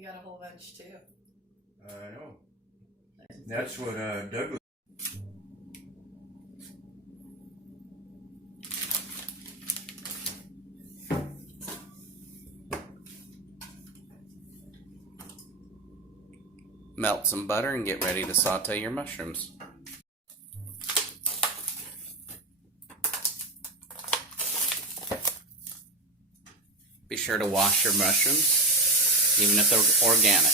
You got a whole bunch too. I know. That's what Douglas. Melt some butter and get ready to saute your mushrooms. Be sure to wash your mushrooms, even if they're organic.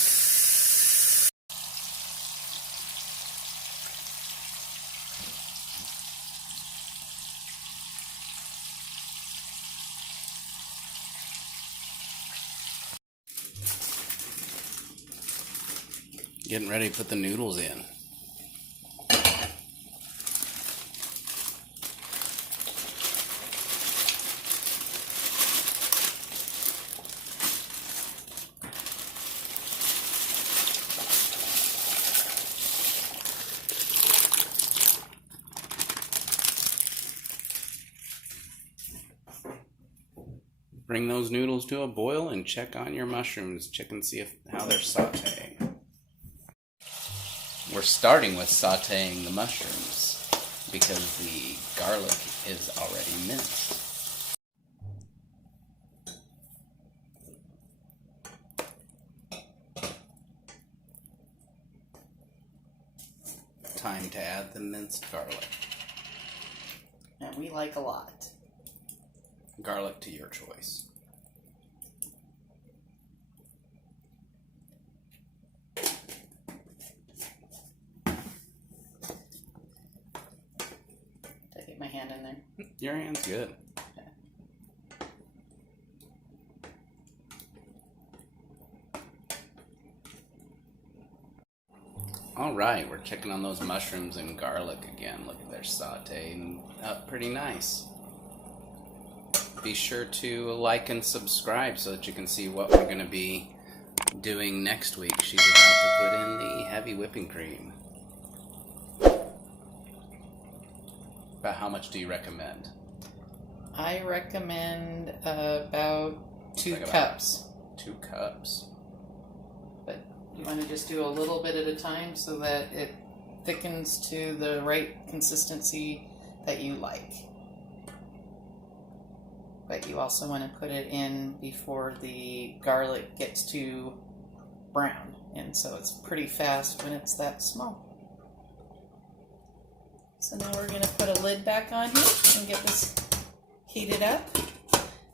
Getting ready to put the noodles in. Bring those noodles to a boil and check on your mushrooms. Check and see how they're sauteing. We're starting with sauteing the mushrooms because the garlic is already minced. Time to add the minced garlic. And we like a lot. Garlic to your choice. My hand in there. Your hand's good. Okay. Alright, we're checking on those mushrooms and garlic again. Look at their sauteing up pretty nice. Be sure to like and subscribe so that you can see what we're going to be doing next week. She's about to put in the heavy whipping cream. About how much do you recommend? I recommend about 2 cups. 2 cups. But you want to just do a little bit at a time so that it thickens to the right consistency that you like. But you also want to put it in before the garlic gets too brown. And so it's pretty fast when it's that small. So now we're going to put a lid back on here and get this heated up.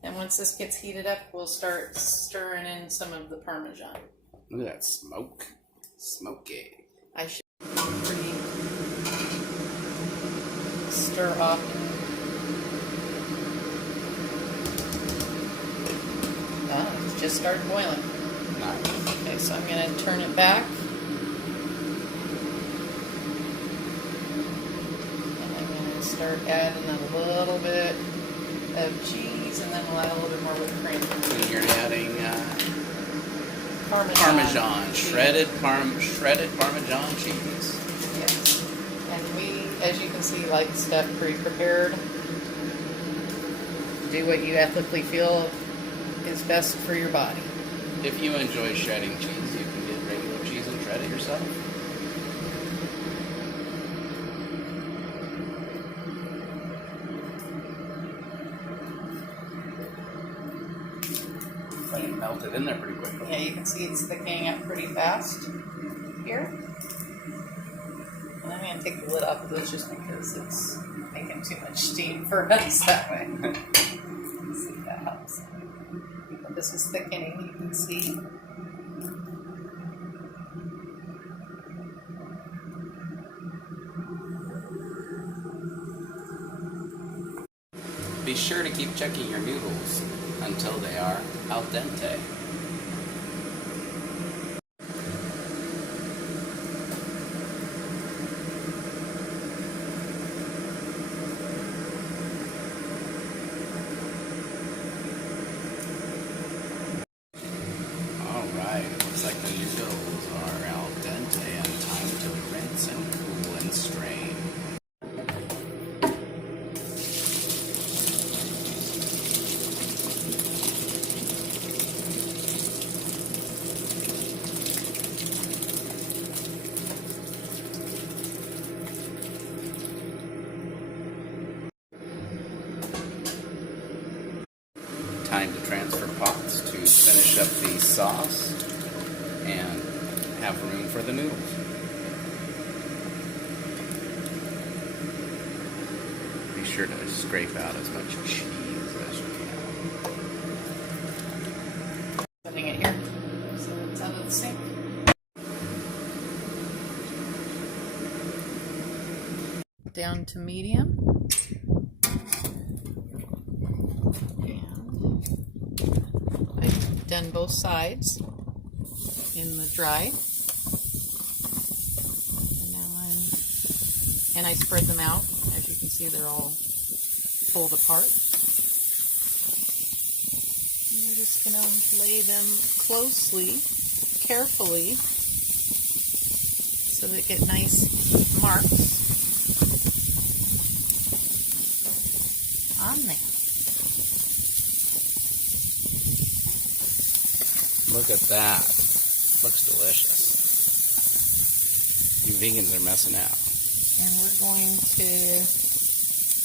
And once this gets heated up, we'll start stirring in some of the Parmesan. Look at that smoke. Smoky. I should pretty stir off. Oh, it's just started boiling. Nice. Okay, so I'm going to turn it back. Start adding a little bit of cheese, and then we'll add a little bit more whipped cream. And you're adding Parmesan shredded Parmesan cheese. Yes, and we, as you can see, like stuff pre-prepared. Do what you ethically feel is best for your body. If you enjoy shredding cheese, you can get regular cheese and shred it yourself. It melted in there pretty quickly. Yeah, you can see it's thickening up pretty fast here. And I'm going to take the lid off of this just because it's making too much steam for us that way. Let's see if that helps. But this is thickening, you can see. Be sure to keep checking your noodles until they are al dente. Alright, looks like the noodles are al dente and time to rinse and cool and strain. finish up the sauce and have room for the noodles. Be sure to scrape out as much cheese as you can. Putting it here so it's out of the sink. Down to medium. And I've done both sides in the dry. And now I spread them out. As you can see, they're all pulled apart. And we're just going to lay them closely, carefully, so they get nice marks on there. Look at that. Looks delicious. You vegans are messing out. And we're going to,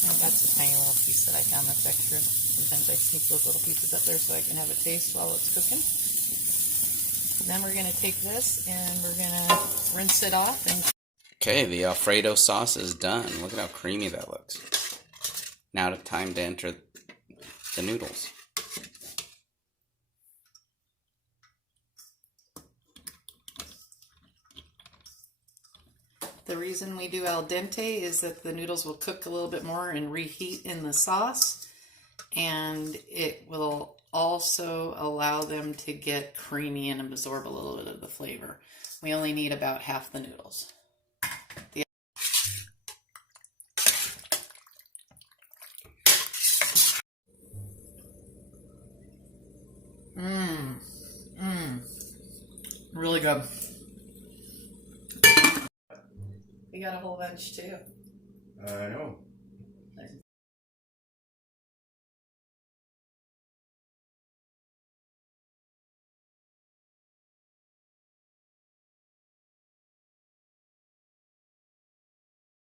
oh, that's a tiny little piece that I found that's extra. Sometimes I sneak those little pieces up there so I can have a taste while it's cooking. And then we're going to take this and we're going to rinse it off. And Okay, the Alfredo sauce is done. Look at how creamy that looks. Now time to enter the noodles. the reason we do al dente is that the noodles will cook a little bit more and reheat in the sauce, and it will also allow them to get creamy and absorb a little bit of the flavor. We only need about half the noodles. Really good. We got a whole bunch too. I know.